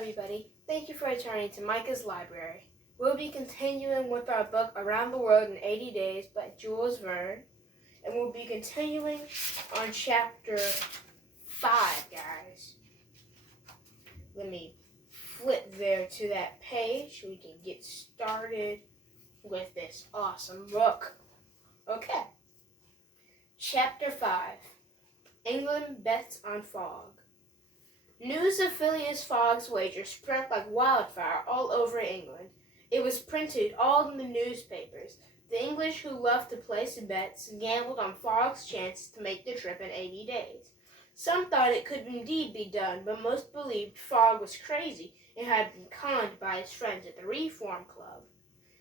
everybody. Thank you for returning to Micah's Library. We'll be continuing with our book Around the World in 80 Days by Jules Verne, and we'll be continuing on chapter 5, guys. Let me flip there to that page so we can get started with this awesome book. Okay. Chapter 5. England Bets on Fog. News of Phileas Fogg's wager spread like wildfire all over England. It was printed all in the newspapers. The English who loved to place bets gambled on Fogg's chance to make the trip in 80 days. Some thought it could indeed be done, but most believed Fogg was crazy and had been conned by his friends at the Reform Club.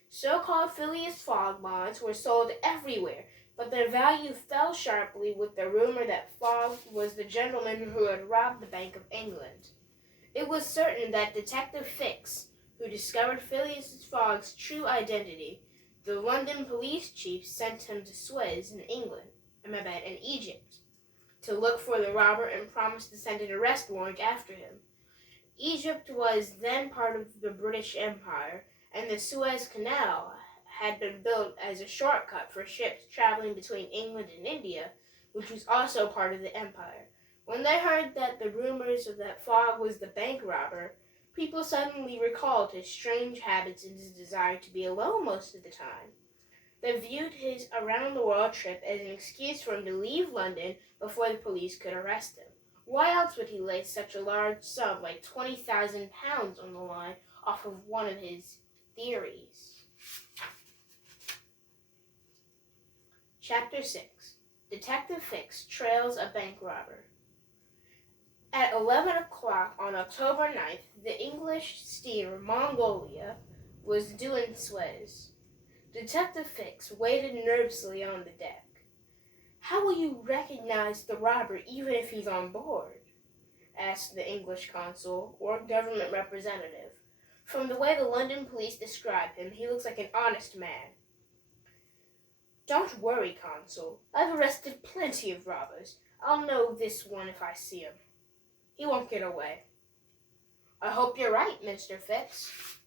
So-called Phileas Fogg bonds were sold everywhere, but their value fell sharply with the rumor that Fogg was the gentleman who had robbed the Bank of England. It was certain that Detective Fix, who discovered Phileas Fogg's true identity, the London police chief, sent him to Suez in Egypt, to look for the robber and promised to send an arrest warrant after him. Egypt was then part of the British Empire, and the Suez Canal had been built as a shortcut for ships traveling between England and India, which was also part of the empire. When they heard that the rumors of that Fogg was the bank robber, people suddenly recalled his strange habits and his desire to be alone most of the time. They viewed his around-the-world trip as an excuse for him to leave London before the police could arrest him. Why else would he lay such a large sum, like £20,000, on the line off of one of his theories? Chapter 6. Detective Fix Trails a Bank Robber. At 11 o'clock on October 9th, the English steamer Mongolia was due in Suez. Detective Fix waited nervously on the deck. "How will you recognize the robber even if he's on board?" asked the English consul or government representative. "From the way the London police describe him, he looks like an honest man." "Don't worry, Consul. I've arrested plenty of robbers. I'll know this one if I see him. He won't get away." "I hope you're right, Mr. Fix."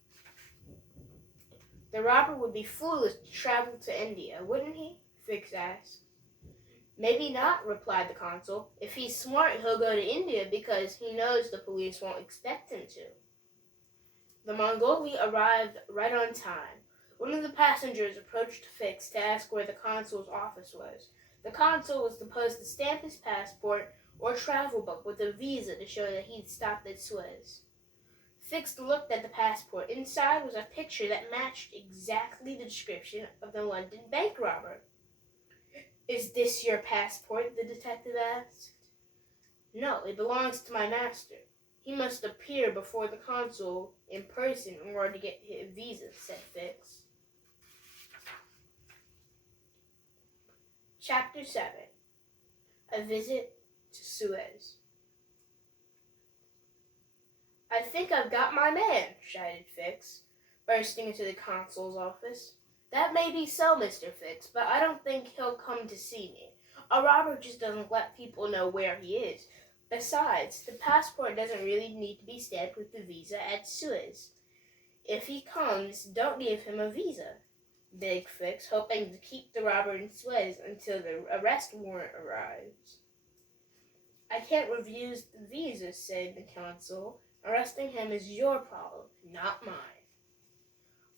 "The robber would be foolish to travel to India, wouldn't he?" Fix asked. "Maybe not," replied the consul. "If he's smart, he'll go to India because he knows the police won't expect him to." The Mongolia arrived right on time. One of the passengers approached Fix to ask where the consul's office was. The consul was supposed to stamp his passport or travel book with a visa to show that he'd stopped at Suez. Fix looked at the passport. Inside was a picture that matched exactly the description of the London bank robber. "Is this your passport?" the detective asked. "No, it belongs to my master. He must appear before the consul in person in order to get his visa," said Fix. Chapter 7. A Visit to Suez. "I think I've got my man," shouted Fix, bursting into the consul's office. "That may be so, Mr. Fix, but I don't think he'll come to see me. A robber just doesn't let people know where he is. Besides, the passport doesn't really need to be stamped with the visa at Suez. If he comes, don't give him a visa," begged Fix, hoping to keep the robber in Suez until the arrest warrant arrives. "I can't refuse the visa," said the consul. "Arresting him is your problem, not mine."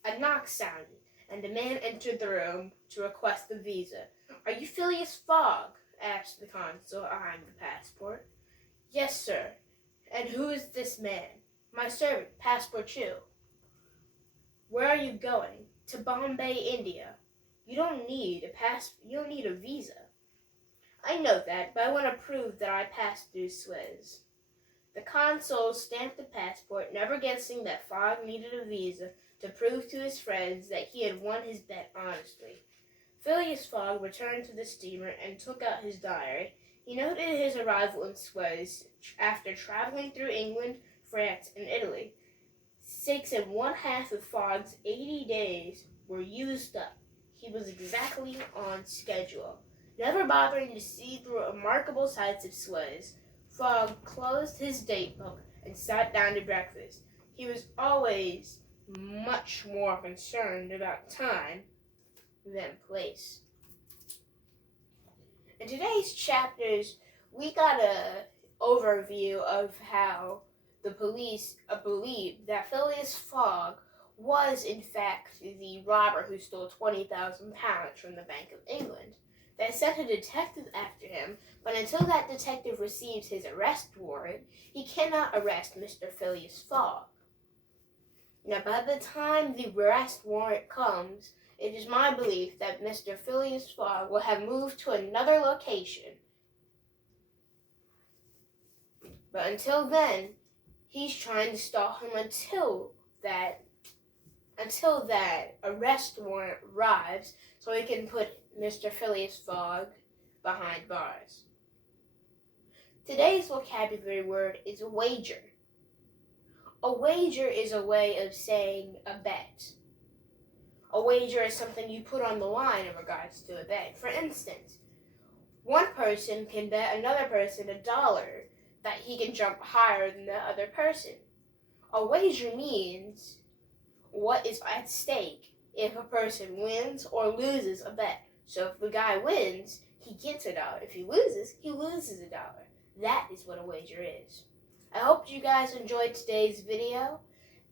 A knock sounded, and a man entered the room to request the visa. "Are you Phileas Fogg?" asked the consul, eyeing the passport. "Yes, sir." "And who is this man?" "My servant, Passepartout." "Where are you going?" "To Bombay, India." You don't need a visa." "I know that, but I want to prove that I passed through Suez." The consul stamped the passport, never guessing that Fogg needed a visa to prove to his friends that he had won his bet honestly. Phileas Fogg returned to the steamer and took out his diary. He noted his arrival in Suez after traveling through England, France, and Italy. 6½ of Fogg's 80 days were used up. He was exactly on schedule. Never bothering to see the remarkable sights of Suez, Fogg closed his date book and sat down to breakfast. He was always much more concerned about time than place. In today's chapters, we got an overview of how the police believed that Phileas Fogg was in fact the robber who stole £20,000 from the Bank of England. They sent a detective after him, but until that detective receives his arrest warrant, he cannot arrest Mr. Phileas Fogg. Now, by the time the arrest warrant comes, it is my belief that Mr. Phileas Fogg will have moved to another location. But until then, he's trying to stall him until that arrest warrant arrives so he can put Mr. Phileas Fogg behind bars. Today's vocabulary word is wager. A wager is a way of saying a bet. A wager is something you put on the line in regards to a bet. For instance, one person can bet another person $1 that he can jump higher than the other person. A wager means what is at stake if a person wins or loses a bet. So if the guy wins, he gets $1. If he loses, he loses $1. That is what a wager is. I hope you guys enjoyed today's video,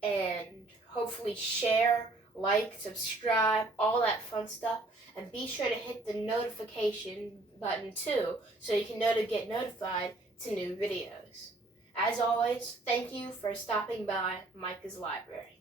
and hopefully share, like, subscribe, all that fun stuff, and be sure to hit the notification button too so you can get notified to new videos. As always, thank you for stopping by Micah's Library.